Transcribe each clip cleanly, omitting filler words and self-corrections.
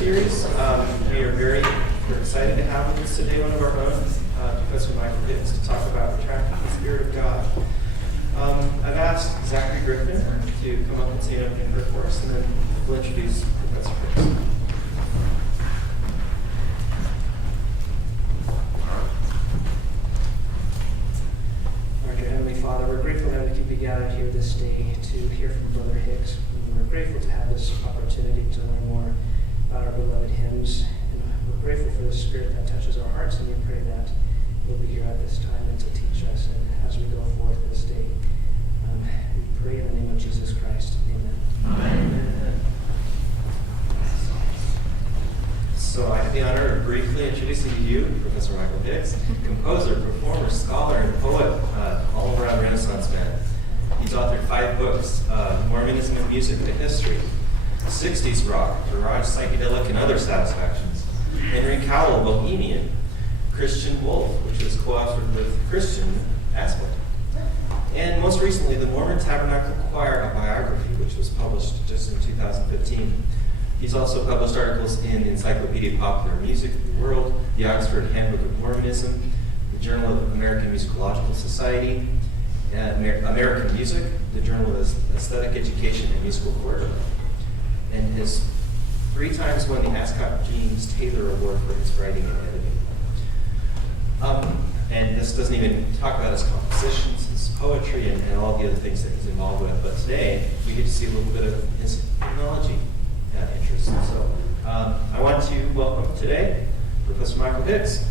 series. We're excited to have with us today one of our own, Professor Michael Hicks, to talk about retracting the Spirit of God. I've asked Zachary Griffin to come up and say an opening prayer for us, and then we'll introduce Professor Hicks. Our dear Heavenly Father, we're grateful that we can be gathered here this day to hear from Brother Hicks. We're grateful to have this opportunity to learn more about our beloved hymns. And we're grateful for the Spirit that touches our hearts, and we pray that you'll be here at this time and to teach us and as we go forth this day. We pray in the name of Jesus Christ. Amen. Amen. So I have the honor of briefly introducing to you Professor Michael Hicks, composer, performer, scholar, and poet, all-around Renaissance man. He's authored 5 books, Mormonism and Music, The History, 60s Rock, Garage Psychedelic, and Other Satisfactions, Henry Cowell, Bohemian, Christian Wolf, which is co-authored with Christian Aspley, and most recently, the Mormon Tabernacle Choir, a biography, which was published just in 2015. He's also published articles in the Encyclopedia of Popular Music, The World, the Oxford Handbook of Mormonism, the Journal of American Musicological Society, American Music, the Journal of Aesthetic Education and Musical Quarterly, and has 3 times won the Ascot James Taylor Award for his writing and editing. And this doesn't even talk about his compositions, his poetry, and all the other things that he's involved with. But today, we get to see a little bit of his technology interests. So I want to welcome today Professor Michael Hicks.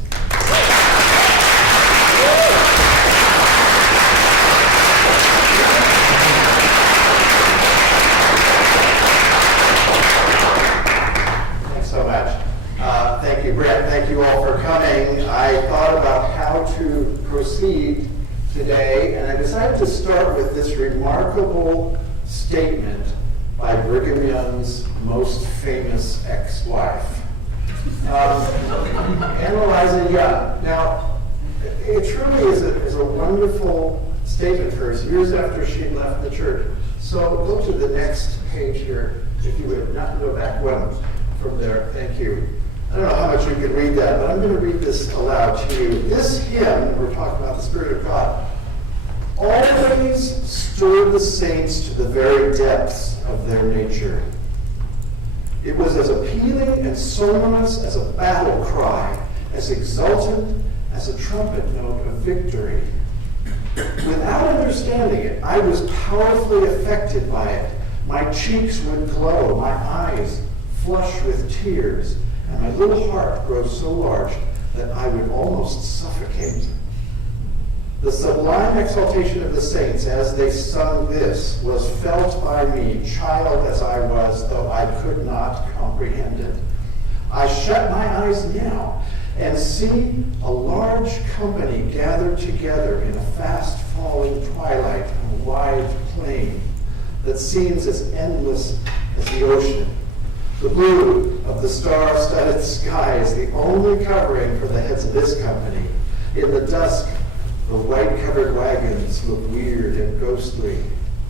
Thanks so much. Thank you, Brett. Thank you all for coming. I thought about how to proceed today, and I decided to start with this remarkable statement by Brigham Young's most famous ex-wife, Analyzing Young. Now, it truly is a wonderful statement for us years after she left the church. So go to the next page here, if you would, not go back one from there. Thank you. I don't know how much you can read that, but I'm going to read this aloud to you. This hymn, we're talking about the Spirit of God, always stirred the saints to the very depths of their nature. It was as appealing and sonorous as a battle cry, as exultant as a trumpet note of victory. Without understanding it, I was powerfully affected by it. My cheeks would glow, my eyes flush with tears, and my little heart grow so large that I would almost suffocate. The sublime exaltation of the saints as they sung this was felt by me, child as I was, though I could not comprehend it. I shut my eyes now and see a large company gathered together in a fast-falling twilight on a wide plain that seems as endless as the ocean. The blue of the star-studded sky is the only covering for the heads of this company. In the dusk, the white-covered wagons look weird and ghostly.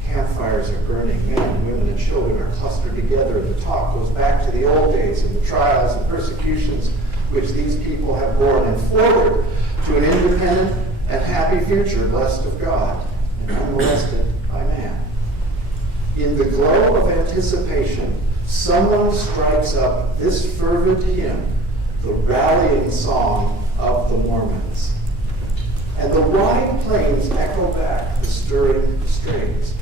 Campfires are burning. Men, women, and children are clustered together, and the talk goes back to the old days and the trials and persecutions which these people have borne, and forward to an independent and happy future blessed of God and unmolested by man. In the glow of anticipation, someone strikes up this fervent hymn, the rallying song of the Mormons. And the wide plains echo back the stirring strains.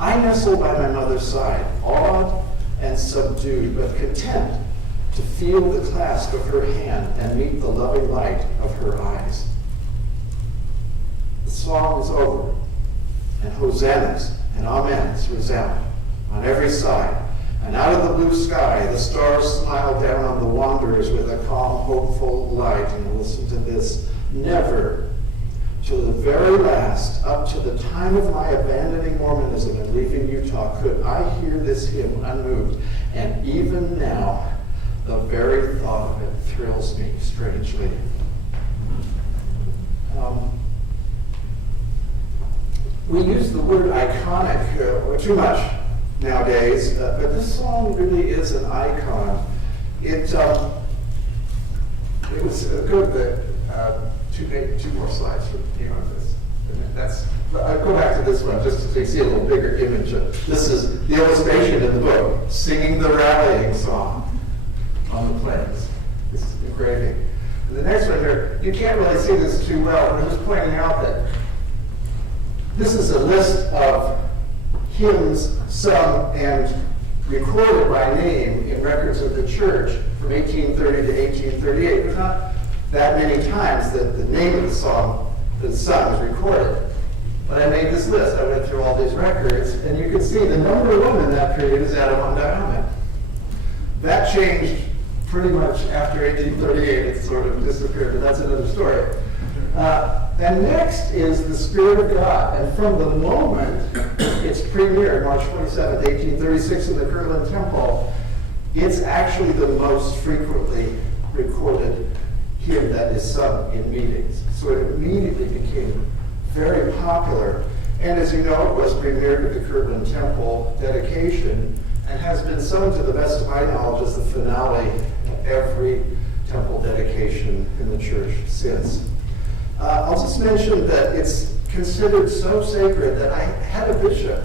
I nestle by my mother's side, awed and subdued, but content to feel the clasp of her hand and meet the loving light of her eyes. The song is over, and hosannas and amens resound on every side. And out of the blue sky, the stars smile down on the wanderers with a calm, hopeful light. And listen to this. Never, till the very last, up to the time of my abandoning Mormonism and leaving Utah, could I hear this hymn unmoved. And even now, the very thought of it thrills me strangely. We use the word iconic too much nowadays, but this song really is an icon. It was good. Two more slides from here on this. I'll go back to this one just so you see a little bigger image. This is the illustration in the book, singing the rallying song on the plains. This is engraving. And the next one here, you can't really see this too well, but I'm just pointing out that this is a list of hymns sung and recorded by name in records of the church from 1830 to 1838. There's not that many times that the name of the song that's sung is recorded. But I made this list. I went through all these records, and you can see the number one in that period is Adam on Diamond. That changed pretty much after 1838. It sort of disappeared, but that's another story. And next is the Spirit of God. And from the moment it's premiered, March 27th, 1836, in the Kirtland Temple, it's actually the most frequently recorded hymn that is sung in meetings. So it immediately became very popular. And as you know, it was premiered at the Kirtland Temple dedication and has been sung, to the best of my knowledge, as the finale of every temple dedication in the church since. I'll just mention that it's considered so sacred that I had a bishop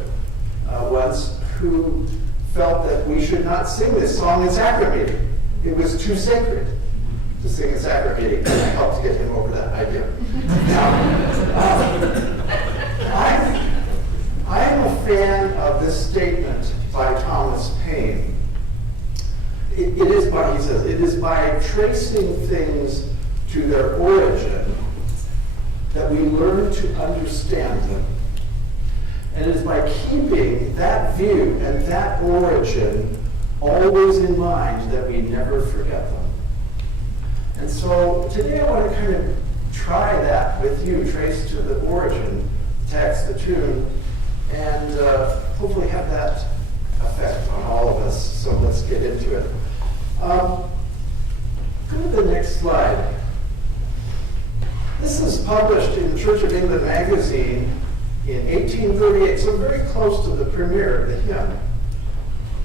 once who felt that we should not sing this song in sacrament meeting. It was too sacred to sing in sacrament meeting, and I helped get him over that idea. Now, I am a fan of this statement by Thomas Paine. It is by, he says, it is by tracing things to their origin that we learn to understand them. And it is by keeping that view and that origin always in mind that we never forget them. And so today I want to kind of try that with you, trace to the origin, the text, the tune, and hopefully have that effect on all of us. So let's get into it. Go to the next slide. This is published in the Church of England magazine in 1838, so very close to the premiere of the hymn.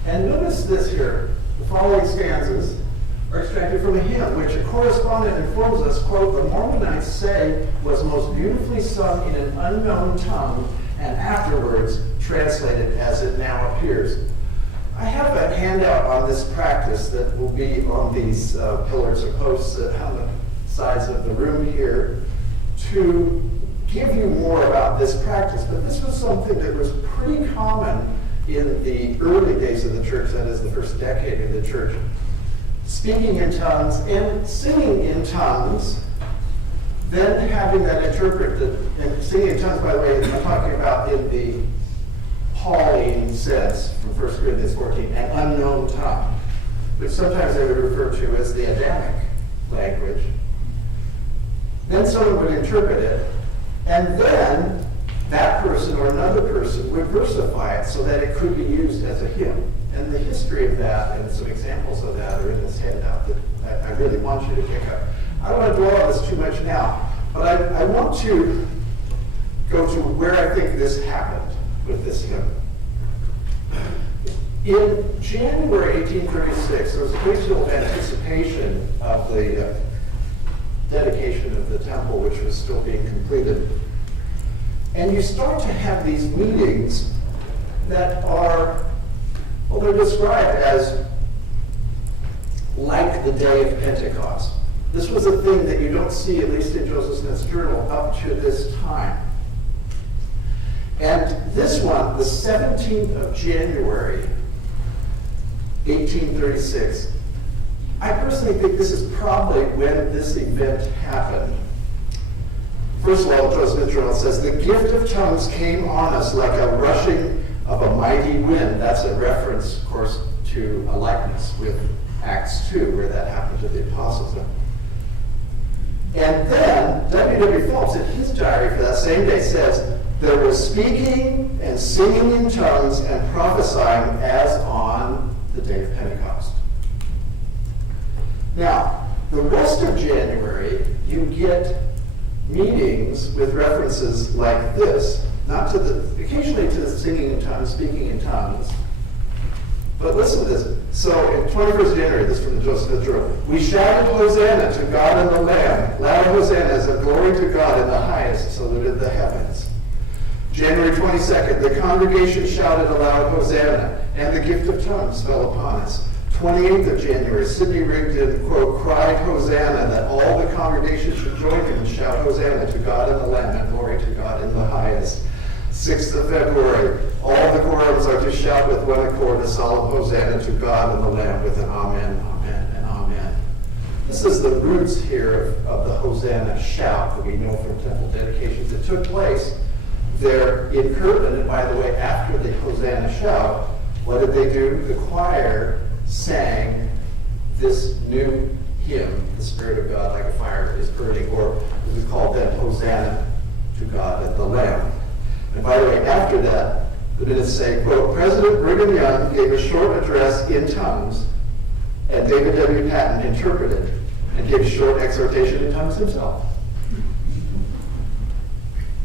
And notice this here. The following stanzas are extracted from a hymn, which a correspondent informs us, quote, the Mormonites say was most beautifully sung in an unknown tongue and afterwards translated as it now appears. I have a handout on this practice that will be on these pillars or posts on the sides of the room here to give you more about this practice. But this was something that was pretty common in the early days of the church, that is the first decade of the church. Speaking in tongues and singing in tongues, then having that interpreted, and singing in tongues, by the way, I'm talking about in the Pauline sense from 1 Corinthians 14, an unknown tongue, which sometimes they would refer to as the Adamic language. Then someone would interpret it, and then that person or another person would versify it so that it could be used as a hymn. And the history of that and some examples of that are in this handout that I really want you to pick up. I don't want to dwell on this too much now, but I want to go to where I think this happened with this hymn. In January 1836, there was a great deal of anticipation of the dedication of the temple, which was still being completed. And you start to have these meetings that are, well, they're described as like the day of Pentecost. This was a thing that you don't see, at least in Joseph Smith's journal, up to this time. And this one, the 17th of January, 1836, I personally think this is probably when this event happened. First of all, Joseph Smith's journal says, the gift of tongues came on us like a rushing of a mighty wind. That's a reference, of course, to a likeness with Acts 2, where that happened to the apostles. And then, W.W. Phelps, in his diary for that same day, says, there was speaking and singing in tongues and prophesying as on the day of Pentecost. Now, the rest of January, you get meetings with references like this, not to the, occasionally to the singing in tongues, speaking in tongues, But listen to this. So in 21st January, this is from the Joseph Smith Journal, we shouted Hosanna to God and the Lamb. Loud Hosannas and glory to God in the highest, saluted the heavens. January 22nd, the congregation shouted aloud Hosanna, and the gift of tongues fell upon us. 28th of January, Sidney Rigdon, quote, cried Hosanna, that all the congregation should join him and shout Hosanna to God and the Lamb, and glory to God in the highest. 6th of February, all the quorums are to shout with one accord a solemn Hosanna to God and the Lamb with an Amen, Amen, and Amen. This is the roots here of the Hosanna shout that we know from temple dedications. It took place there in Kirtland, and by the way, after the Hosanna shout, what did they do? The choir sang this new hymn, The Spirit of God like a fire is burning, or it was called then Hosanna to God and the Lamb. And by the way, after that, the minutes say, quote, President Brigham Young gave a short address in tongues, and David W. Patton interpreted and gave a short exhortation in tongues himself.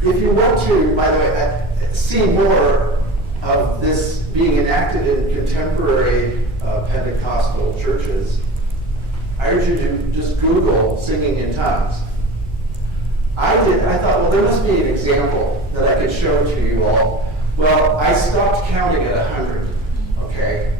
If you want to, by the way, see more of this being enacted in contemporary Pentecostal churches, I urge you to just Google singing in tongues. I thought, well, there must be an example that I could show to you all. Well, I stopped counting at 100, okay?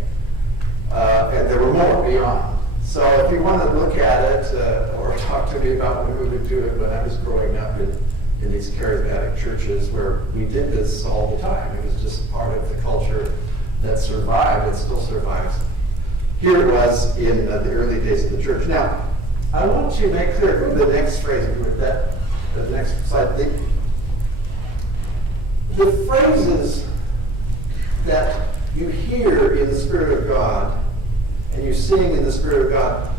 And there were more beyond. So if you want to look at it or talk to me about when we would do it when I was growing up in these charismatic churches where we did this all the time. It was just part of the culture that survived and still survives. Here it was in the early days of the church. Now, I want to make clear the next phrase, the next slide. The phrases that you hear in the Spirit of God and you sing in the Spirit of God,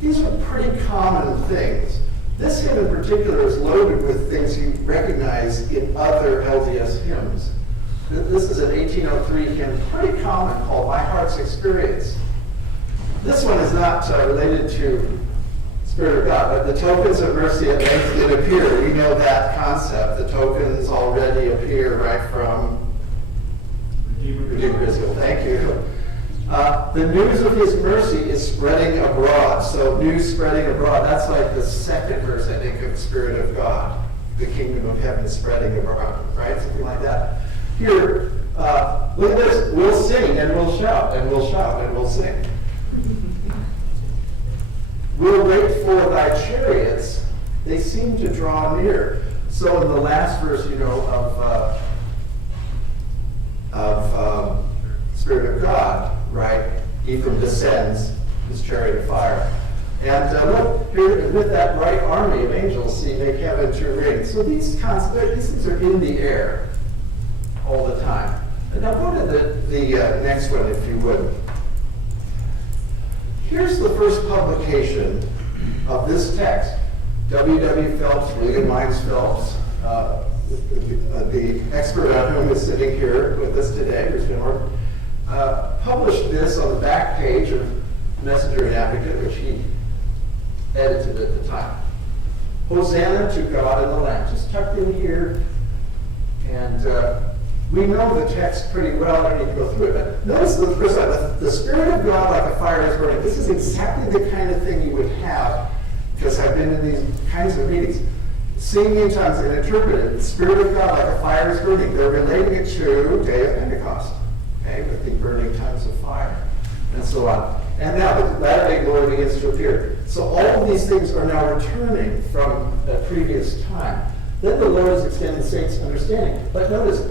these are pretty common things. This hymn in particular is loaded with things you recognize in other LDS hymns. This is an 1803 hymn, pretty common, called My Heart's Experience. This one is not related to Spirit of God, but the tokens of mercy at length did appear. We know that concept. The tokens already appear right from Redeemer Israel. Thank you. The news of his mercy is spreading abroad. So news spreading abroad, that's like the second verse, I think, of Spirit of God. The kingdom of heaven spreading abroad, right? Something like that. Here, look at this. We'll sing and we'll shout and we'll shout and we'll sing. We'll wait for thy chariots. They seem to draw near. So in the last verse, of Spirit of God, right? Ephraim descends his chariot of fire. And look, here with that bright army of angels, see, make heaven to ring. So these things are in the air all the time. And now go to the next one, if you would. Here's the first publication of this text. W.W. Phelps, William Mines Phelps, the expert on whom is sitting here with us today, who's been working, published this on the back page of Messenger and Advocate, which he edited at the time. Hosanna to God and the Lamb, just tucked in here. And we know the text pretty well. I don't need to go through it. But notice the first line, the Spirit of God like a fire is burning. This is exactly the kind of thing you would have, because I've been in these kinds of meetings. Singing in tongues and interpreted, the Spirit of God like a fire is burning. They're relating it to day of Pentecost, okay, with the burning tongues of fire, and so on. And now the latter-day glory begins to appear. So all of these things are now returning from a previous time. Then the Lord is extending the saints' understanding. But notice,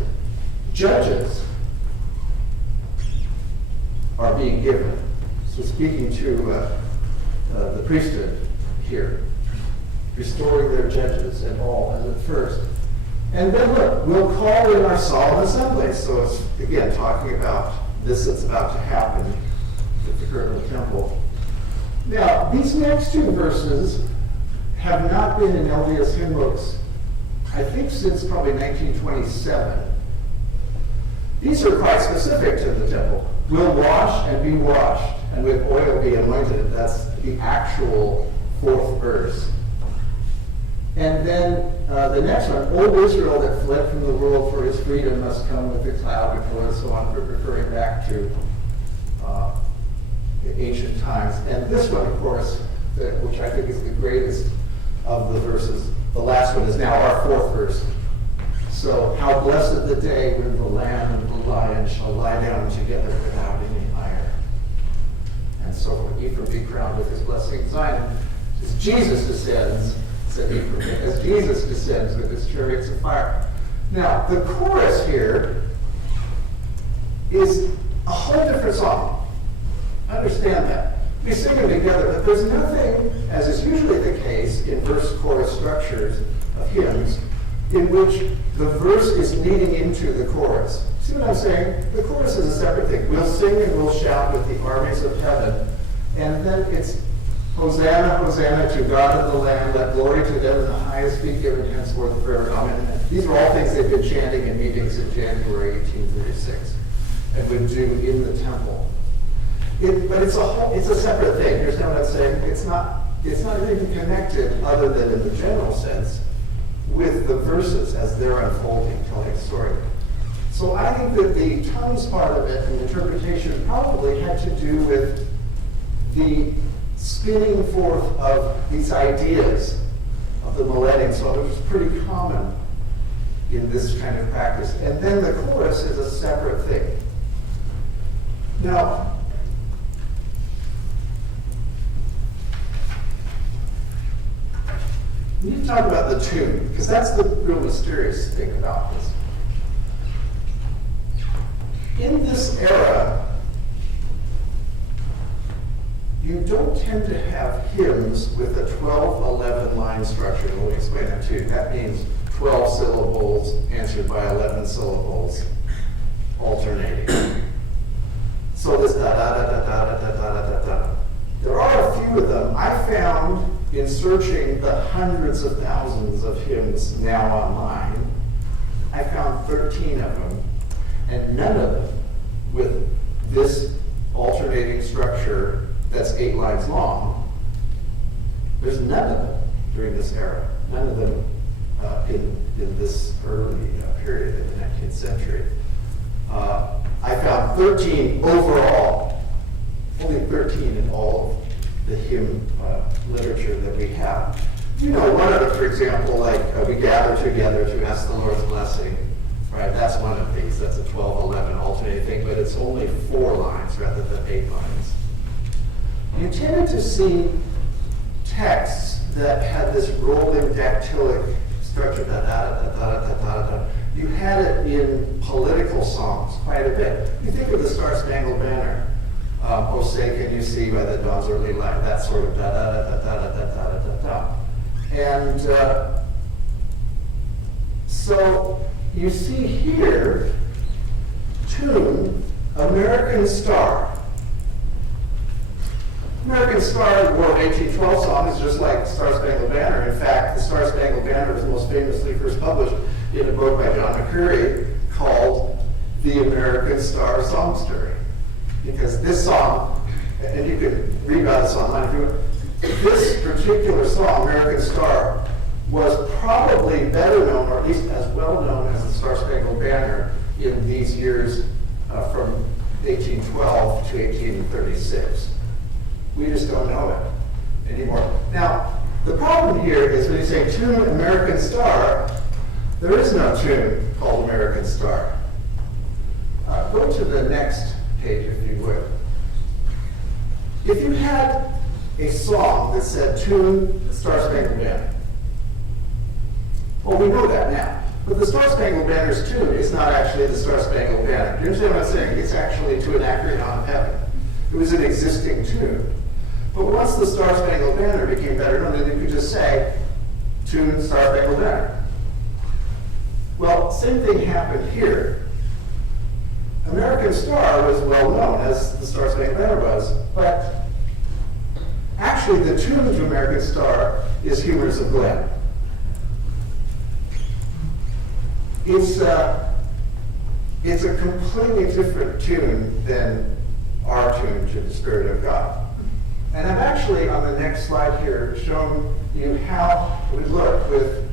judges are being given. So speaking to the priesthood here, restoring their judges and all as at first. And then look, we'll call in our solemn assembly. So it's, again, talking about this that's about to happen at the Kirtland Temple. Now, these next two verses have not been in LDS hymn books, I think, since probably 1927. These are quite specific to the temple. Will wash and be washed, and with oil be anointed. That's the actual fourth verse. And then the next one, O Israel that fled from the world for his freedom must come with the cloud before, and so on, referring back to ancient times. And this one, of course, which I think is the greatest of the verses, the last one is now our fourth verse. So, how blessed the day when the lamb and the lion shall lie down together without any ire. And so forth. Ephraim be crowned with his blessing in Zion. As Jesus descends, said Ephraim, as Jesus descends with his chariots of fire. Now, the chorus here is a whole different song. Understand that. We sing them together, but there's nothing, as is usually the case in verse-chorus structures of hymns, in which the verse is leading into the chorus. See what I'm saying? The chorus is a separate thing. We'll sing and we'll shout with the armies of heaven, and then it's Hosanna, Hosanna to God and the Lamb, let glory to them in the highest be given henceforth forever. Amen. These are all things they've been chanting in meetings in January 1836 and would do in the temple. But it's a separate thing. Here's what I'm saying. It's not even connected, other than in the general sense, with the verses as they're unfolding, telling a story. So I think that the tongues part of it and interpretation probably had to do with the spinning forth of these ideas of the millennium. So it was pretty common in this kind of practice. And then the chorus is a separate thing. Now, we need to talk about the tune, because that's the real mysterious thing about this. In this era, you don't tend to have hymns with a 12-11 line structure. Let me explain that to you. That means 12 syllables answered by 11 syllables alternating. So this da-da-da-da-da-da-da-da-da. There are a few of them. I found in searching the hundreds of thousands of hymns now online, I found 13 of them, and none of them with this alternating structure that's 8 lines long. There's none of them during this era. None of them in this early period in the 19th century. I found 13 overall, only 13 in all of the hymn literature that we have. You know, one of them, for example, like we gather together to ask the Lord's blessing, right? That's one of these. That's a 12-11 alternating thing, but it's only 4 lines rather than 8 lines. You tended to see texts that had this rolling dactylic structure, da-da-da-da-da-da-da-da. You had it in political songs quite a bit. You think of the Star-Spangled Banner. Oh, say, can you see by the dawn's early light? That sort of da-da-da-da-da-da-da-da-da-da. And so you see here, tune, American Star. American Star, the War of 1812 song, is just like Star-Spangled Banner. In fact, the Star-Spangled Banner was most famously first published in a book by John McCreary called The American Star Songster. Because this song, and you can read about this online if you want, this particular song, American Star, was probably better known, or at least as well known as the Star-Spangled Banner in these years from 1812 to 1836. We just don't know it anymore. Now, the problem here is when you say tune American Star, there is no tune called American Star. Go to the next page, if you would. If you had a song that said tune the Star-Spangled Banner, well, we know that now. But the Star-Spangled Banner's tune is not actually the Star-Spangled Banner. Do you understand what I'm saying? It's actually to an accurate of heaven. It was an existing tune. But once the Star-Spangled Banner became better known, then you could just say, tune Star-Spangled Banner. Well, same thing happened here. American Star was well known, as the Star-Spangled Banner was, but actually the tune to American Star is Humors of Glen. It's a completely different tune than our tune to the Spirit of God. And I've actually, on the next slide here, shown you how it would look with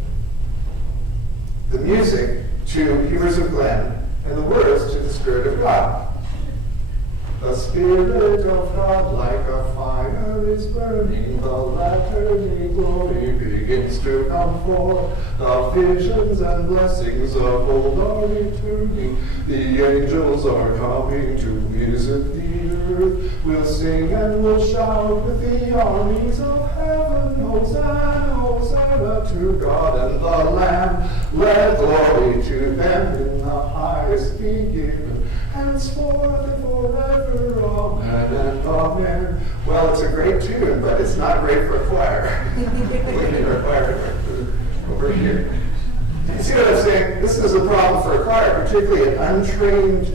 the music to Humors of Glen and the words to the Spirit of God. The Spirit of God like a fire is burning. The latter-day glory begins to come forth. The visions and blessings of old are returning. The angels are coming to visit the earth. We'll sing and we'll shout with the armies of heaven. Hosanna, Hosanna to God and the Lamb. Let glory to them in the highest be given. Henceforth and forever, amen and amen. Well, it's a great tune, but it's not great for a choir. We need our choir over here. You see what I'm saying? This is a problem for a choir, particularly an untrained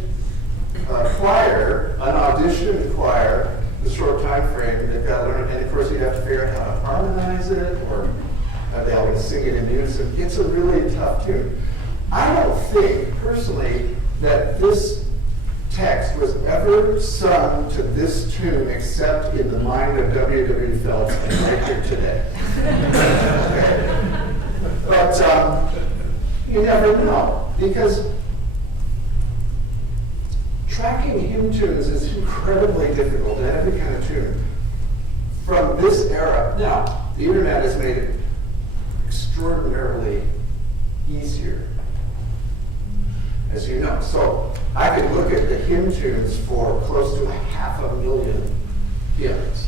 choir, an auditioned choir, the short time frame. They've got to learn it, and of course you have to figure out how to harmonize it, or are they always sing it in unison? It's a really tough tune. I don't think, personally, that this text was ever sung to this tune except in the mind of W.W. Phelps and right here today. Okay. But you never know, because tracking hymn tunes is incredibly difficult in every kind of tune. From this era, now, the internet has made it extraordinarily easier, as you know. So I could look at the hymn tunes for close to 500,000 hymns.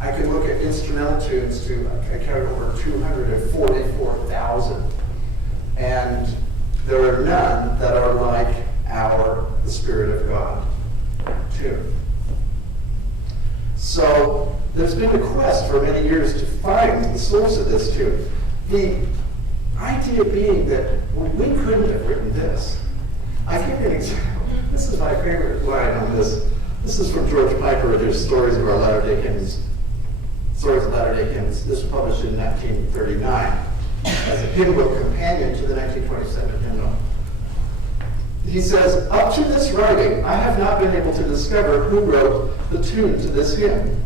I could look at instrumental tunes to, I counted over 244,000. And there are none that are like The Spirit of God tune. So there's been a quest for many years to find the source of this tune. The idea being that we couldn't have written this. I'll give you an example. This is my favorite line on this. This is from George Piper in his Stories of Our Latter-day Hymns. Stories of Latter-day Hymns. This was published in 1939 as a hymn book companion to the 1927 hymnal. He says, up to this writing, I have not been able to discover who wrote the tune to this hymn.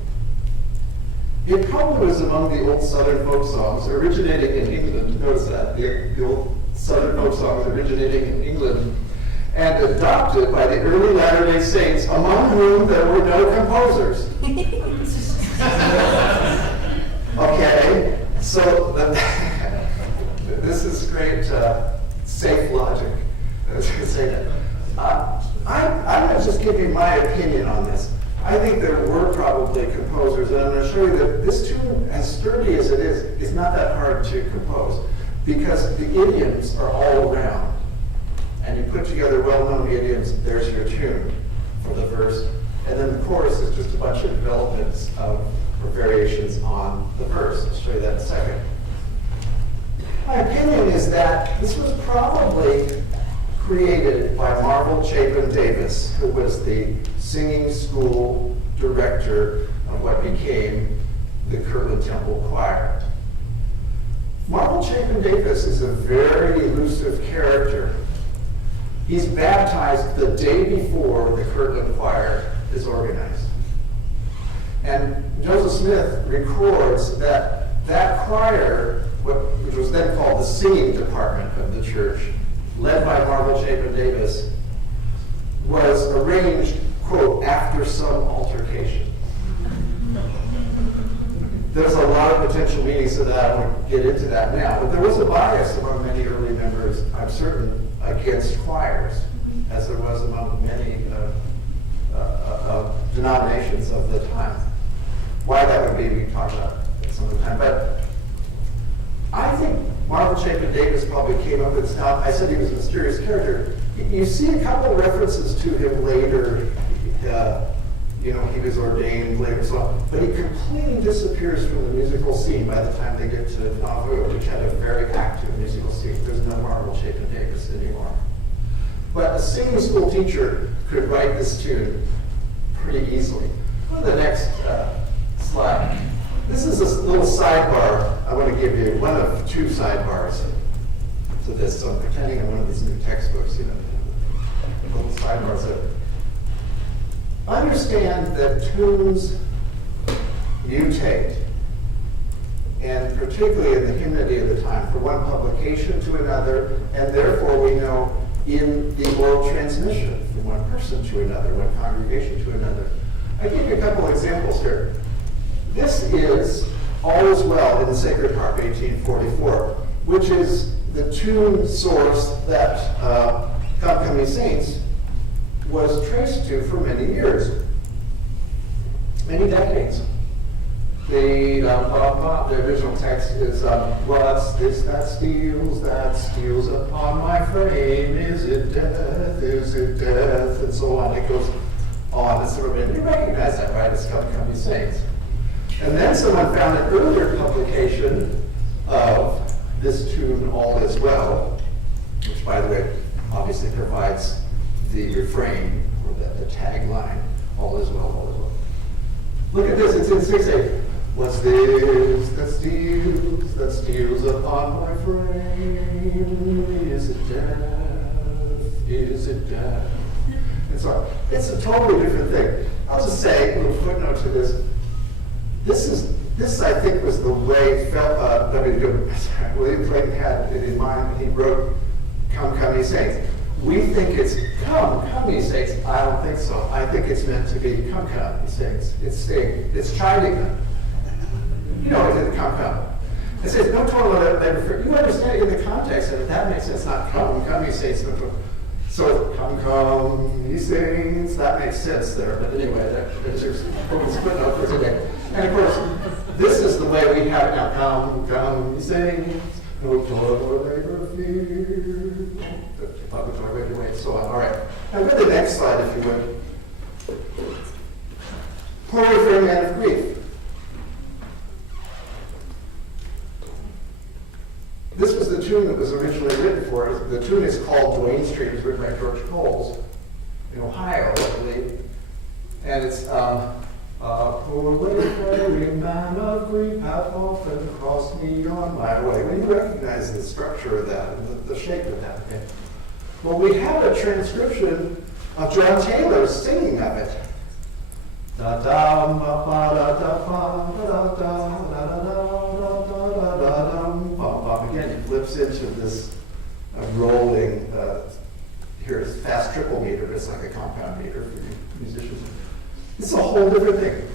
It probably was among the old Southern folk songs originating in England. Notice that, the old Southern folk songs originating in England and adopted by the early Latter-day Saints, among whom there were no composers. Okay, so this is great safe logic. I was going to say that. I'm going to just give you my opinion on this. I think there were probably composers, and I'm going to show you that this tune, as sturdy as it is not that hard to compose, because the idioms are all around. And you put together well-known idioms, there's your tune for the verse. And then the chorus is just a bunch of developments or variations on the verse. I'll show you that in a second. My opinion is that this was probably created by Marvel Chapin Davis, who was the singing school director of what became the Kirtland Temple Choir. Marvel Chapin Davis is a very elusive character. He's baptized the day before the Kirtland Choir is organized. And Joseph Smith records that that choir, which was then called the singing department of the church, led by Marvel Chapin Davis, was arranged, quote, after some altercation. There's a lot of potential meanings to that. I won't get into that now. But there was a bias among many early members, I'm certain, against choirs, as there was among many denominations of the time. Why that would be, we can talk about it some other time. But I think Marvel Chapin Davis probably came up with this. Now, I said he was a mysterious character. You see a couple of references to him later. He was ordained later, but he completely disappears from the musical scene by the time they get to Nauvoo, which had a very active musical scene. There's no Marvel Chapin Davis anymore. But a singing school teacher could write this tune pretty easily. Go to the next slide. This is a little sidebar I want to give you, one of two sidebars to this. So I'm pretending I'm one of these new textbooks, little sidebars there. Understand that tunes mutate, and particularly in the hymnody of the time, from one publication to another, and therefore we know in the oral transmission from one person to another, one congregation to another. I give you a couple examples here. This is All Is Well in the Sacred Harp, 1844, which is the tune source that Come Come Ye Saints was traced to for many years, many decades. The original text is, what's this that steals upon my frame? Is it death? Is it death? And so on. It goes on and sort of, you recognize that, right? It's Come Come Ye Saints. And then someone found an earlier publication of this tune, All Is Well, which, by the way, obviously provides the refrain, or the tagline, All Is Well, All Is Well. Look at this, it's in 6/8. What's this that steals upon my frame? Is it death? Is it death? And so on. It's a totally different thing. I'll just say, a little footnote to this. This I think was the way William Clayton had it in mind when he wrote Come Come Ye Saints. We think it's Come Come Ye Saints. I don't think so. I think it's meant to be Come Come Ye Saints. It's chiding them. You know, it didn't come. It says no total labor. You understand it in the context of it. That makes sense. Not Come Ye Saints. So Come Ye Saints. That makes sense there. But anyway, that's just footnote for today. And of course, this is the way we have it now. Come Ye Saints. No toil or labor fear. Public joy, regular and so on. All right. Now go to the next slide, if you would. Poor for a man of grief. This was the tune that was originally written for us. The tune is called Duane Street. It was written by George Coles in Ohio, I believe. And it's, poor wayfaring man of grief hath often crossed me on my way. When you recognize the structure of that and the shape of that, okay? Well, we have a transcription of John Taylor singing of it. Da da ba ba da da ba da da da da da da da da. Again, it flips into this rolling. Here it's fast triple meter, but it's like a compound meter for you musicians. It's a whole different thing.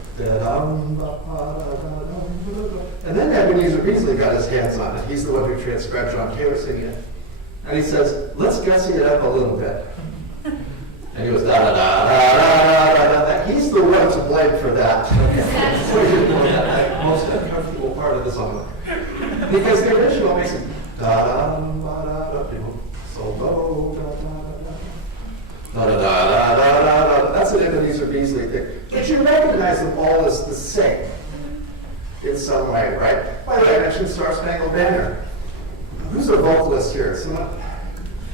And then Ebenezer Beasley got his hands on it. He's the one who transcribed John Taylor singing it. And he says, let's gussy it up a little bit. And he goes, da da da da da da. He's the one to blame for that. The most uncomfortable part of the song. Because the original makes it da da da da da, so low, da da da da da da da. That's an Ebenezer Beasley thing. But you recognize them all as the same in some way, right? By the way, I mentioned Star-Spangled Banner. Who's a vocalist here? Someone?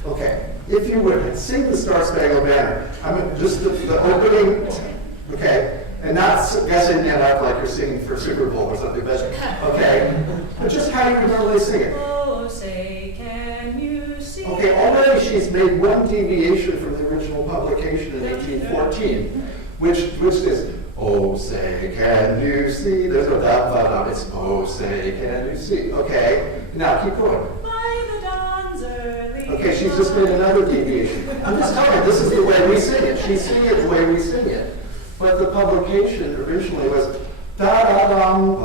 Okay. If you would sing the Star-Spangled Banner, I mean, just the opening, okay, and not guessing it up like you're singing for Super Bowl or something, but okay, but just how you would normally sing it. Oh, say, can you see? Okay, already she's made one deviation from the original publication in 1814, which is, oh, say, can you see? There's no da da da. It's oh, say, can you see? Okay, now keep going. By the dawn's early Okay, she's just made another deviation. I'm just telling you, this is the way we sing it. She's singing it the way we sing it. But the publication originally was da-da-dum,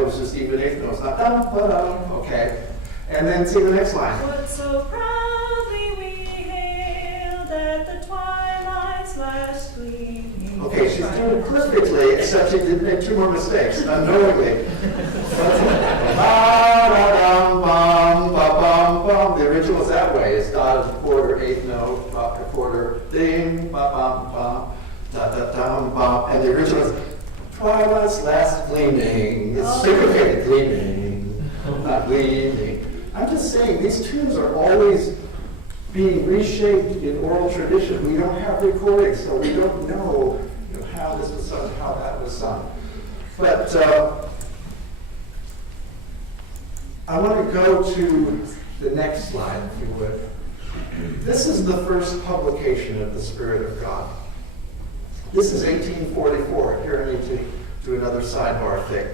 it was just even eighth notes, not dum-ba-dum, okay. And then see the next line. What so proudly we hailed at the twilight's last gleaming. Okay, she's doing it perfectly, except she did make two more mistakes, unknowingly. Ba-da-dum, bum, ba-bum, bum. The original is that way. It's dot is a quarter, eighth note, a quarter, ding, ba-bum, bum, da-da-dum, bum. And the original is twilight's last gleaming. It's syncopated, gleaming, not gleaming. I'm just saying, these tunes are always being reshaped in oral tradition. We don't have recordings, so we don't know, how this was sung, how that was sung. But I want to go to the next slide, if you would. This is the first publication of the Spirit of God. This is 1844. Here I need to do another sidebar thing.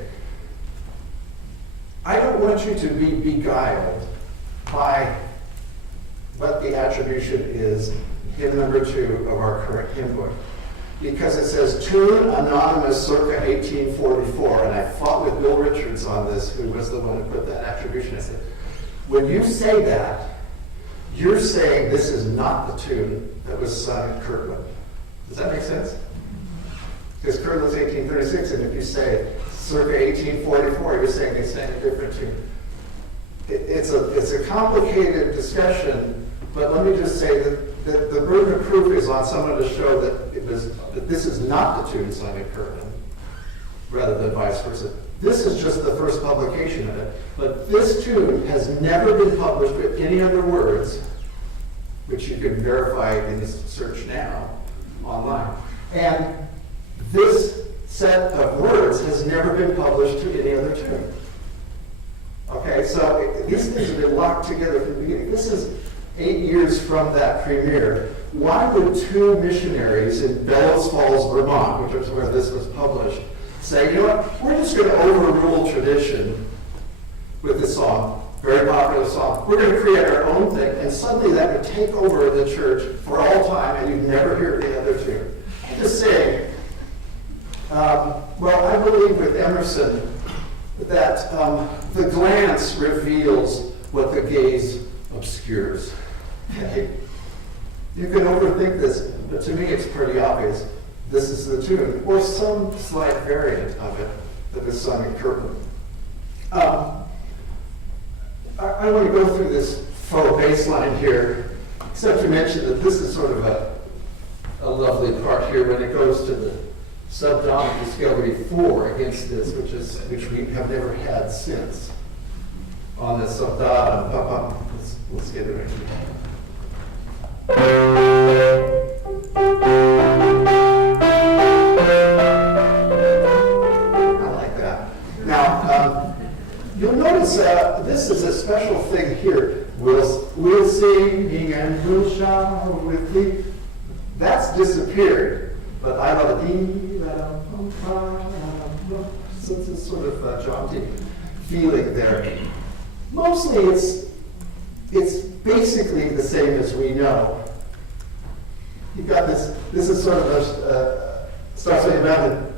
I don't want you to be beguiled by what the attribution is, hymn number 2 of our current hymn book. Because it says, tune anonymous circa 1844, and I fought with Bill Richards on this, who was the one who put that attribution. I said, when you say that, you're saying this is not the tune that was sung at Kirtland. Does that make sense? Because Kirtland's 1836, and if you say circa 1844, you're saying they sang a different tune. It's a complicated discussion, but let me just say that the burden of proof is on someone to show that this is not the tune sung at Kirtland, rather than vice versa. This is just the first publication of it, but this tune has never been published with any other words, which you can verify in this search now online. And this set of words has never been published to any other tune. Okay, so these things have been locked together from the beginning. This is 8 years from that premiere. Why would 2 missionaries in Bellows Falls, Vermont, which is where this was published, say, you know what, we're just going to overrule tradition with this song, very popular song. We're going to create our own thing, and suddenly that would take over the church for all time, and you'd never hear the other tune. I'm just saying, well, I believe with Emerson that the glance reveals what the gaze obscures. Okay? You can overthink this, but to me it's pretty obvious. This is the tune, or some slight variant of it that is sung in Kirtland. I want to go through this faux bass line here, except to mention that this is sort of a lovely part here when it goes to the subdominant scale to be 4 against this, which we have never had since. On the subdominant, let's get it right here. I like that. Now, you'll notice this is a special thing here. We'll sing and we'll shout with thee. That's disappeared, but I love it. So it's a sort of jaunty feeling there. Mostly it's basically the same as we know. You've got this is sort of a Star-Spangled Banner,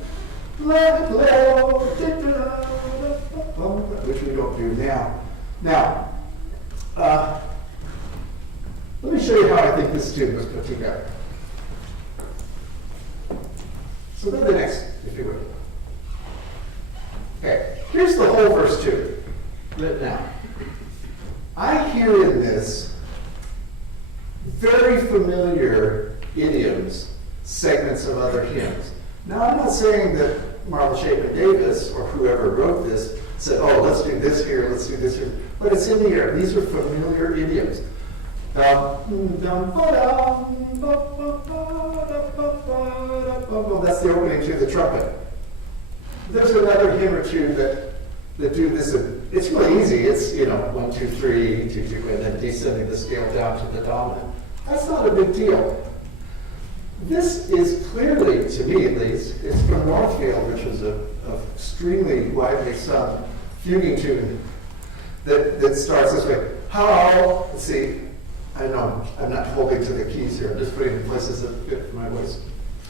which we don't do now. Now, let me show you how I think this tune was put together. So go to the next, if you would. Okay, here's the whole verse 2, written out. I hear in this very familiar idioms, segments of other hymns. Now, I'm not saying that Marla Chapin Davis or whoever wrote this said, oh, let's do this here, let's do this here. But it's in the air. These are familiar idioms. That's the opening to the trumpet. There's another hymn or two that do this. It's really easy. It's, 1, 2, 3, 2, 2, and then descending the scale down to the dominant. That's not a big deal. This is clearly, to me at least, it's from Northfield, which is an extremely widely sung fuguing tune that starts this way. How, let's see, I know I'm not holding to the keys here. I'm just putting it in places that fit my voice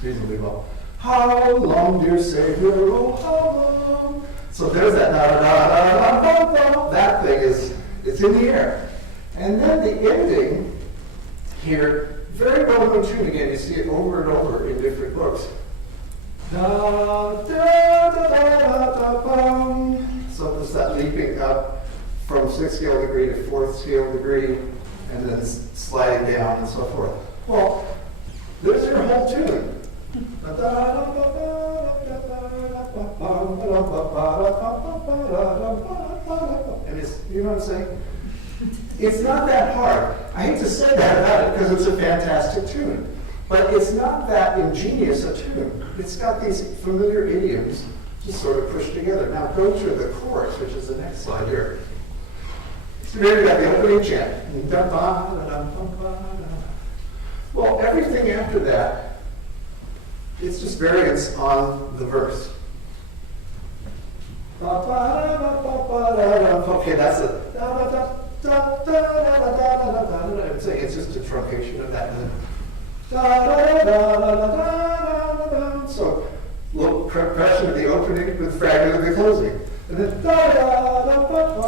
reasonably well. How long, dear Savior, oh, how long? So there's that da-da-da-da-da-da-da. That thing it's in the air. And then the ending here, very well known tune again. You see it over and over in different books. Da-da-da-da-da-da-bum. So there's that leaping up from 6th scale degree to 4th scale degree, and then sliding down and so forth. Well, there's your whole tune. And it's, you know what I'm saying? It's not that hard. I hate to say that about it because it's a fantastic tune. But it's not that ingenious a tune. It's got these familiar idioms just sort of pushed together. Now go to the chorus, which is the next slide here. So here you got the opening chant. Well, everything after that, it's just variants on the verse. Okay, that's it. da da da da da da da da. I'm saying it's just a truncation of that. Da da da da da da da da. So little progression of the opening with fragment of the closing. And then da da da da da da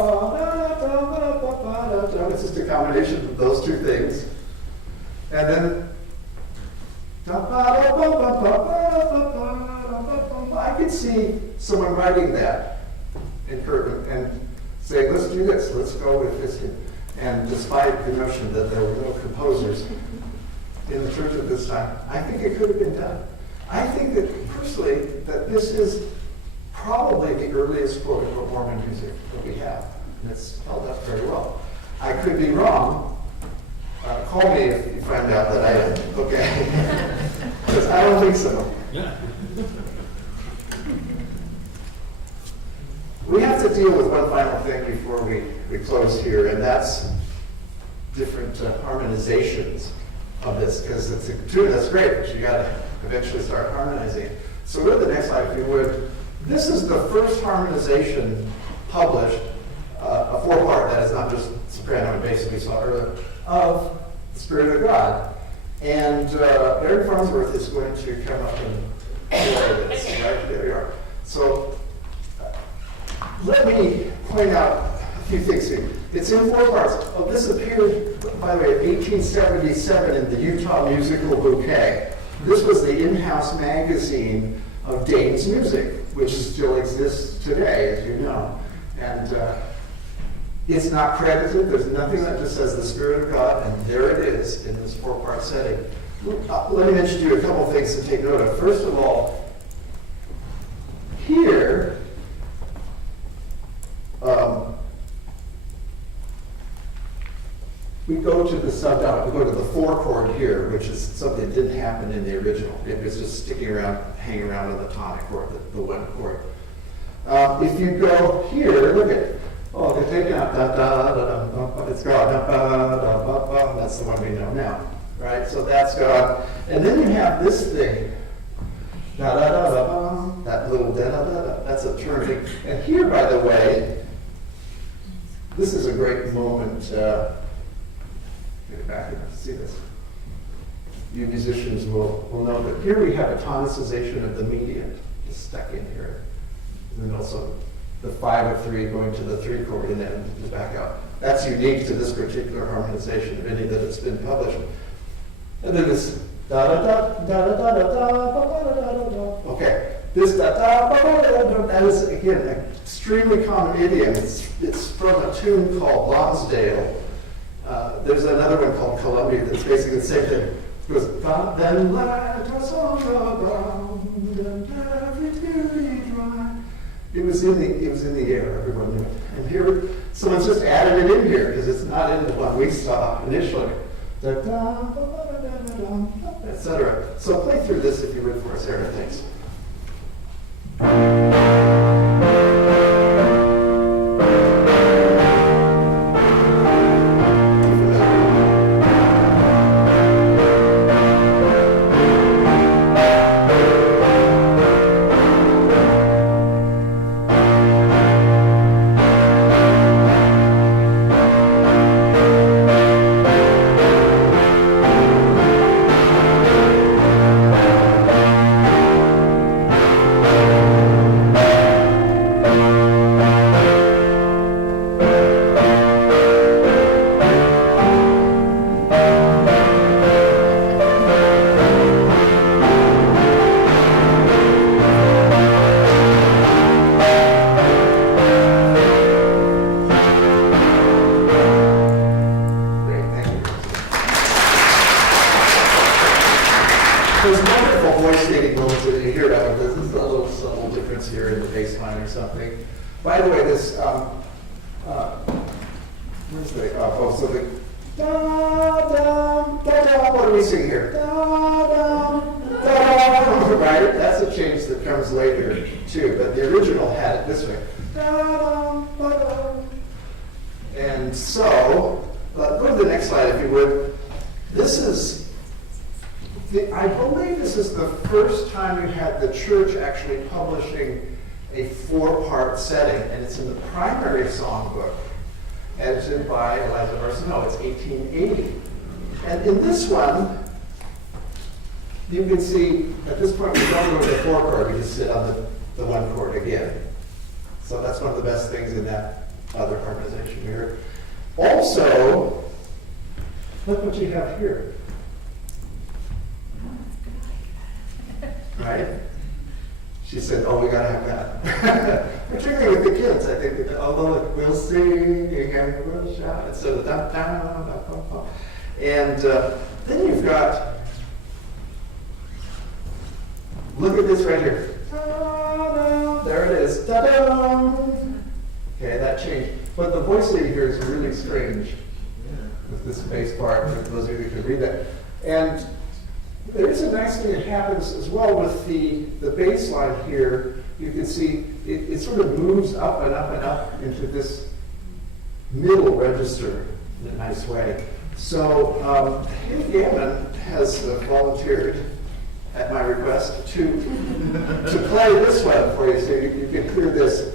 da da. It's just a combination of those two things. And then I could see someone writing that in Curtin and saying, let's do this, let's go with this. And despite the notion that there were no composers in the church at this time, I think it could have been done. I think that personally, that this is probably the earliest quote-unquote Mormon music that we have. And it's held up very well. I could be wrong. Call me if you find out that I am, okay? Because I don't think so. Yeah. We have to deal with one final thing before we close here, and that's different harmonizations of this, because it's a tune that's great, but you got to eventually start harmonizing. So go to the next slide, if you would. This is the first harmonization published, a four-part, that is not just soprano and bass we saw earlier, of the Spirit of God. And Eric Farnsworth is going to come up and play this, right? There we are. So let me point out a few things here. It's in four parts. Oh, this appeared, by the way, in 1877 in the Utah Musical Bouquet. This was the in-house magazine of Dane's Music, which still exists today, as you know. And it's not credited. There's nothing that just says the Spirit of God, and there it is in this four-part setting. Let me mention to you a couple of things to take note of. First of all, here, we go to the sub-down, we go to the four chord here, which is something that didn't happen in the original. It was just sticking around, hanging around on the tonic chord, the one chord. If you go here, look at, oh, they take out da da da da, it's gone, da da da da, that's the one we know now, right? So that's gone. And then you have this thing, da da da da, that little da da da da, that's a turning. And here, by the way, this is a great moment. Get back here, see this. You musicians will know that here we have a tonicization of the median just stuck in here. And then also the 5/3 going to the 3 chord and then just back out. That's unique to this particular harmonization of any that has been published. And then this da da da da da da da da da da. Okay, this da da da da da. That is again an extremely common idiom. It's from a tune called Lonsdale. There's another one called Columbia that's basically the same thing. It goes, then let us on the ground and every tear dry. It was in the air, everyone knew it. And here, someone's just added it in here because it's not in the one we saw initially. Etc. So play through this if you would for us, Aaron. Thanks. edited by Eliza Arsenault. It's 1880. And in this one, you can see, at this point, we don't go to the 4 chord, we just sit on the 1 chord again. So that's one of the best things in that other harmonization here. Also, look what you have here. Right? She said, oh, we gotta have that. Particularly with the kids, I think, that although we'll sing and we'll shout, instead of da da da da da. And then you've got, look at this right here. Da-da, there it is. Da-da. Okay, that changed. But the voice lead here is really strange with this bass part, for those of you who can read that. And there is a nice thing that happens as well with the bass line here. You can see it sort of moves up and up and up into this middle register in a nice way. So Haley Gammon has volunteered at my request to play this one for you so you can hear this.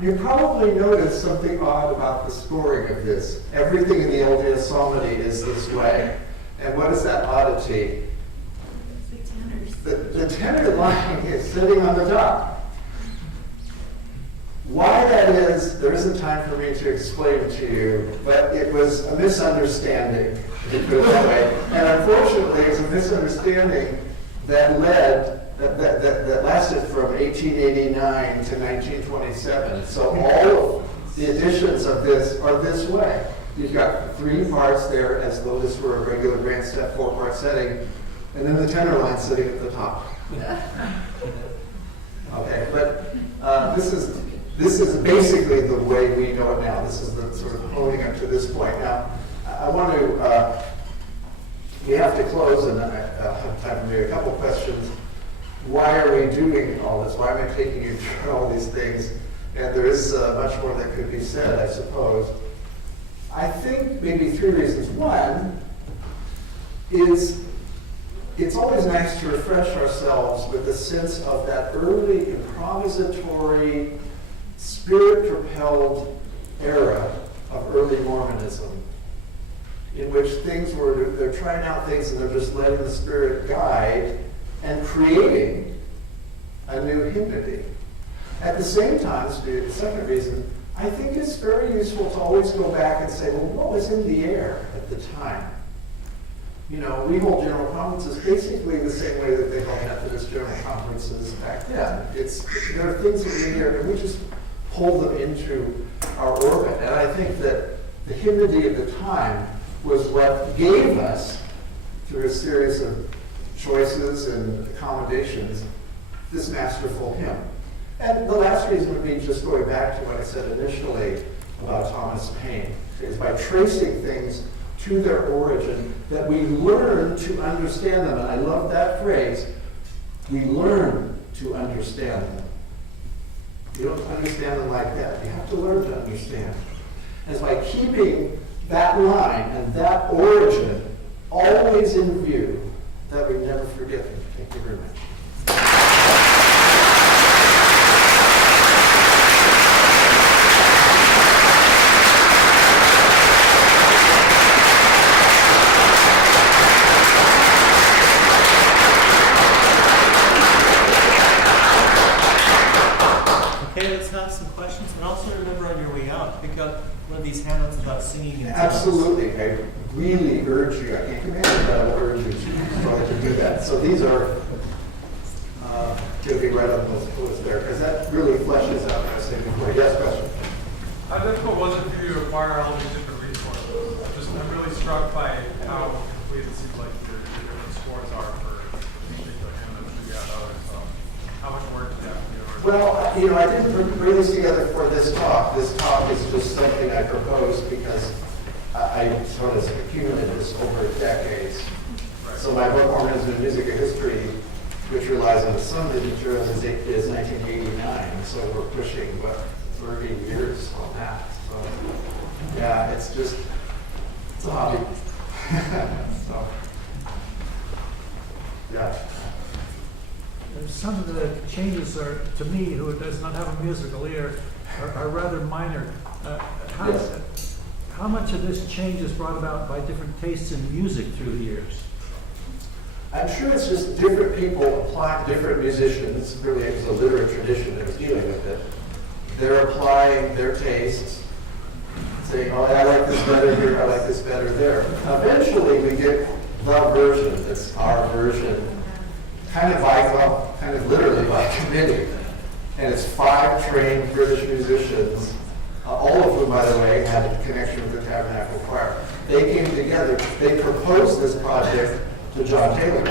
You probably noticed something odd about the scoring of this. Everything in the LDS Psalmody is this way. And what is that oddity? The tenor line is sitting on the top. Why that is, there isn't time for me to explain to you, but it was a misunderstanding, to put it that way. And unfortunately, it was a misunderstanding that lasted from 1889 to 1927. So all of the editions of this are this way. You've got 3 parts there as though this were a regular grand step 4-part setting, and then the tenor line sitting at the top. Okay, but this is basically the way we know it now. This is the sort of honing up to this point. Now, I want to, we have to close, and I'll have time for maybe a couple questions. Why are we doing all this? Why am I taking you through all these things? And there is much more that could be said, I suppose. I think maybe 3 reasons. One is it's always nice to refresh ourselves with a sense of that early improvisatory, spirit-propelled era of early Mormonism, in which they're trying out things and they're just letting the Spirit guide and creating a new hymnody. At the same time, the second reason, I think it's very useful to always go back and say, well, what was in the air at the time? You know, we hold general conferences basically the same way that they held Methodist general conferences back then. There are things that are in there, and we just hold them into our orbit. And I think that the hymnody of the time was what gave us, through a series of choices and accommodations, this masterful hymn. And the last reason would be just going back to what I said initially about Thomas Paine, is by tracing things to their origin that we learn to understand them. And I love that phrase, we learn to understand them. You don't understand them like that. You have to learn to understand. And it's by keeping that line and that origin always in view that we never forget them. Thank you very much. Okay, let's have some questions. And also remember on your way out, pick up one of these handouts about singing in tongues. Absolutely. I really urge you, I can't command it, but I will urge you to do that. So these are going to be right on those bullets there, because that really fleshes out what I said before. Yes, question? How difficult was it for you to acquire all these different resources? I'm really struck by how complete it seems like your different scores are for each particular hymn and figure out others. So how much work did you have to do? Well, I didn't bring this together for this talk. This talk is just something I proposed because I sort of accumulated this over decades. Right. So my book, Mormonism and Music and History, which relies on the Sunday materials, is 1989. So we're pushing, 30 years on that. So yeah, it's a hobby. So yeah. Some of the changes are, to me, who does not have a musical ear, are rather minor. Yes. How much of this change is brought about by different tastes in music through the years? I'm sure it's just different people applying, different musicians, really it was a literary tradition that was dealing with it. They're applying their tastes, saying, oh, I like this better here, I like this better there. Eventually we get the version, that's our version, kind of literally by committee. And it's 5 trained British musicians, all of whom, by the way, had a connection with the Tabernacle Choir. They came together, they proposed this project to John Taylor.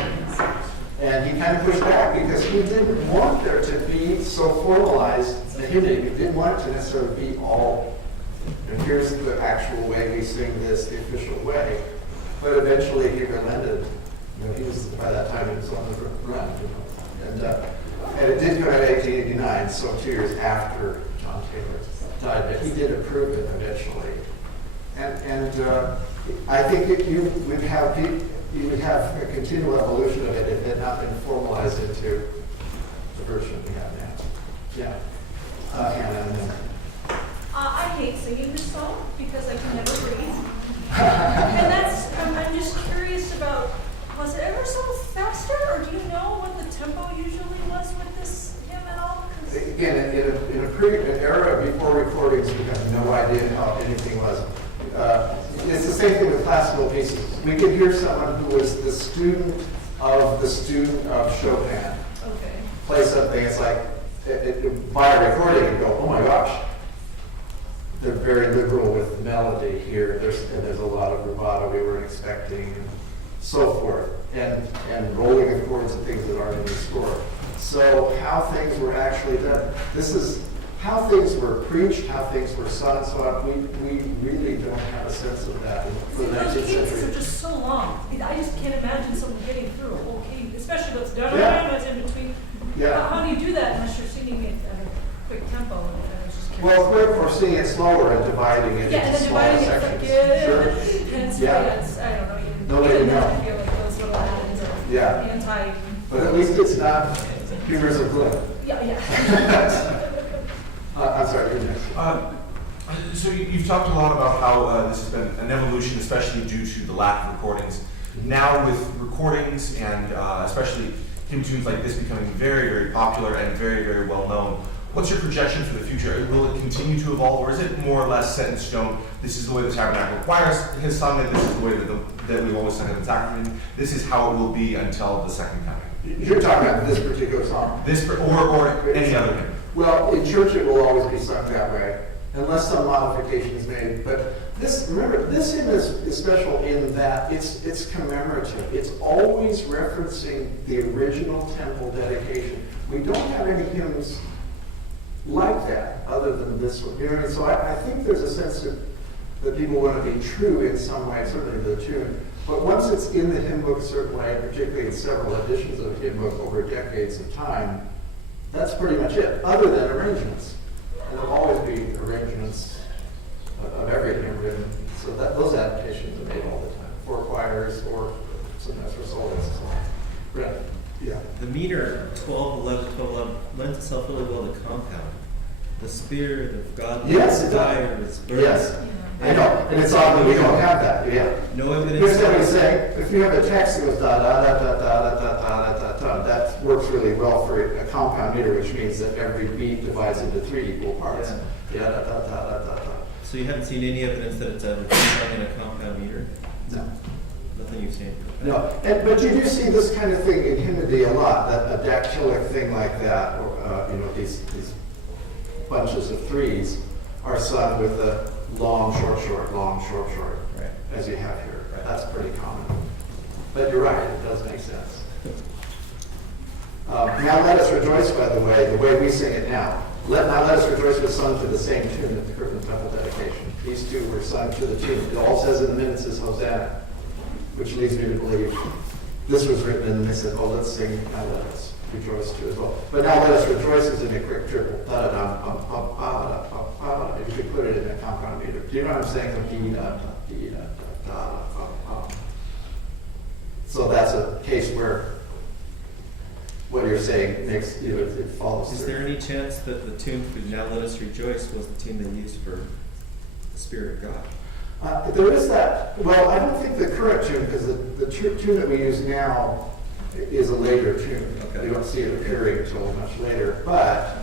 And he kind of pushed back because he didn't want there to be so formalized a hymning. He didn't want it to necessarily be all, and here's the actual way we sing this, the official way. But eventually he relented. He was, by that time, he was on the run. And it did come out in 1889, so 2 years after John Taylor died. But he did approve it eventually. And I think you would have a continual evolution of it if it had not been formalized into the version we have now. Yeah. Hannah. I hate singing this song because I can never breathe. And I'm just curious about, was it ever so faster, or do you know what the tempo usually was with this hymn at all? Again, in an era before recordings, we have no idea how anything was. It's the same thing with classical pieces. We could hear someone who was the student of Chopin play something. It's like, by a recording, you go, oh my gosh. They're very liberal with melody here. There's a lot of rubato we weren't expecting, and so forth. And rolling of chords and things that aren't in the score. So how things were actually done. This is how things were preached, how things were sung. So we really don't have a sense of that for the 19th Those cadences century. are just so long. I just can't imagine someone getting through a whole cadence, especially what's done that's in between. Yeah. How do you do that unless you're singing it at a quick tempo? And I was just curious. Well, quick or singing it slower and dividing it Yeah, and into then smaller dividing sections. it Sure. and it's, Yeah. I don't know, No way to know. I feel like those little add-ins are Yeah. anti. But at least it's not humorous of blood. Yeah. I'm sorry, you're next. So you've talked a lot about how this has been an evolution, especially due to the lack of recordings. Now with recordings and especially hymn tunes like this becoming very, very popular and very, very well known, what's your projection for the future? Will it continue to evolve, or is it more or less set in stone? This is the way the Tabernacle Choir has sung it. This is the way that we've always sung it in sacrament. This is how it will be until the second coming. You're talking about this particular song. This or any other hymn. Well, in church it will always be sung that way, unless some modification is made. But Remember, this hymn is special in that it's commemorative. It's always referencing the original temple dedication. We don't have any hymns like that other than this one. You know, and so I think there's a sense that people want to be true in some way, certainly the tune. But once it's in the hymn book a certain way, particularly in several editions of the hymn book over decades of time, that's pretty much it, other than arrangements. And there'll always be arrangements of every hymn written, so that those adaptations are made all the time, for choirs or sometimes for soloists. Right. Yeah. The meter 12-11, 12-11 lends itself really well to compound. The Spirit of God Yes, it desire does. is burning. Yes. I know, and it's odd that we don't have that, yeah. No evidence. Here's what we say, if you have a text that goes da da da da da da da da da da, that works really well for a compound meter, which means that every beat divides into 3 equal parts. Yeah. Da da da da da da. So you haven't seen any evidence that it's ever sung in a compound meter? No. Nothing you've seen? No, but you do see this kind of thing in hymnody a lot, that a dactylic thing like that, or these bunches of 3s are sung with a long, short, short, long, short, short, Right. as you have here. Right. That's pretty common. But you're right, it does make sense. Now Let Us Rejoice, by the way we sing it now. Now Let Us Rejoice was sung to the same tune at the Kirtland Temple dedication. These two were sung to the tune. It all says in the minutes is Hosanna, which leads me to believe this was written and they said, oh, let's sing Now Let Us Rejoice too as well. But Now Let Us Rejoice is in a quick triple. If you could put it in a compound meter. Do you know what I'm saying? So that's a case where what you're saying makes, it follows Is through. there any chance that the tune for Now Let Us Rejoice was the tune they used for the Spirit of God? There is that. Well, I don't think the current tune, because the tune that we use now is a later tune. Okay. You don't see it appearing until much later. But,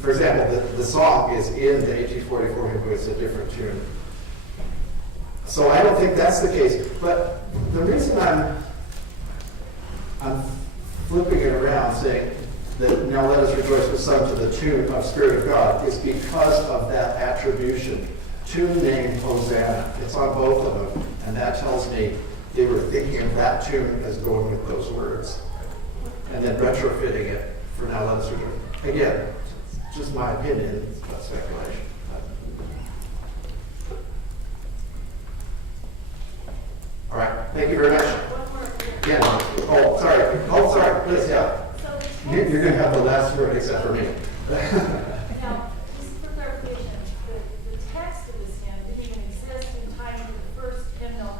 for example, the song is in the 1844 hymn, but it's a different tune. So I don't think that's the case. But the reason I'm flipping it around, saying that Now Let Us Rejoice was sung to the tune of Spirit of God, is because of that attribution. Tune named Hosanna. It's on both of them. And that tells me they were thinking of that tune as going with those words. And then retrofitting it for Now Let Us Rejoice. Again, it's just my opinion. It's not speculation. All right. Thank you very much. Again. Oh, sorry. Please, yeah. You're going to have the last word except for me. Now, just for clarification, the text of this hymn didn't even exist in time for the first hymnal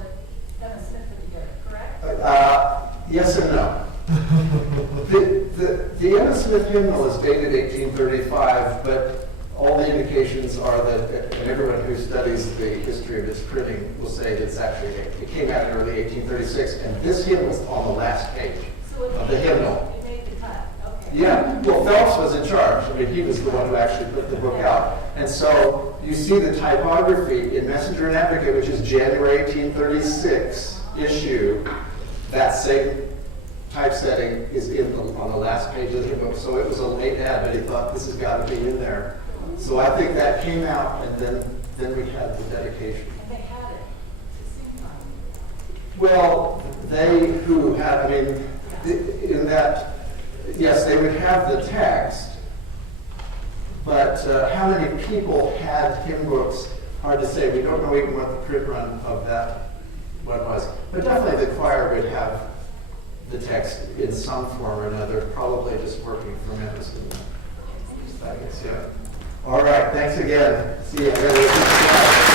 that Emma Smith put together, correct? Yes and no. The Emma Smith hymnal is dated 1835, but all the indications are that, and everyone who studies the history of its printing will say that it came out in early 1836, and this hymn was on the last page of the hymnal. It made the cut, okay. Yeah, well, Phelps was in charge. I mean, he was the one who actually put the book out. And so you see the typography in Messenger and Advocate, which is January 1836 issue. That same typesetting is on the last page of the book. So it was a late ad, but he thought this has got to be in there. So I think that came out, and then we had the dedication. And they had it at the same time. Well, they who had, in that, yes, they would have the text, but how many people had hymn books, hard to say. We don't know even what the print run of that one was. But definitely the choir would have the text in some form or another, probably just working from Emerson. I guess, yeah. All right, thanks again. See you.